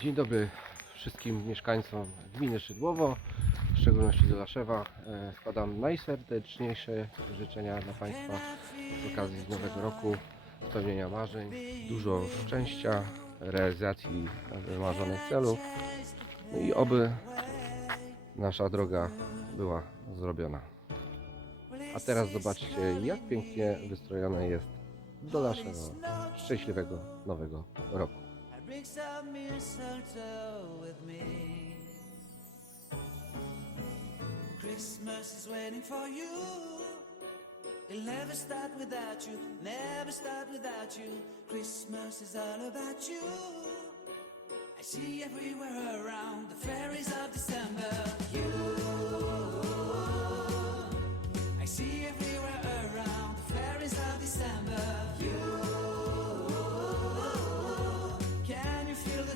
Dzień dobry wszystkim mieszkańcom gminy Szydłowo, w szczególności Dolaszewa. E, Składam najserdeczniejsze życzenia dla Państwa z okazji nowego roku, spełnienia marzeń, dużo szczęścia, realizacji wymarzonych celów no i oby nasza droga była zrobiona. A teraz zobaczcie, jak pięknie wystrojone jest Dolaszewo. Szczęśliwego nowego roku. I bring some mistletoe with me. Christmas is waiting for you. It'll never start without you, never start without you. Christmas is all about you. I see everywhere around the fairies of December.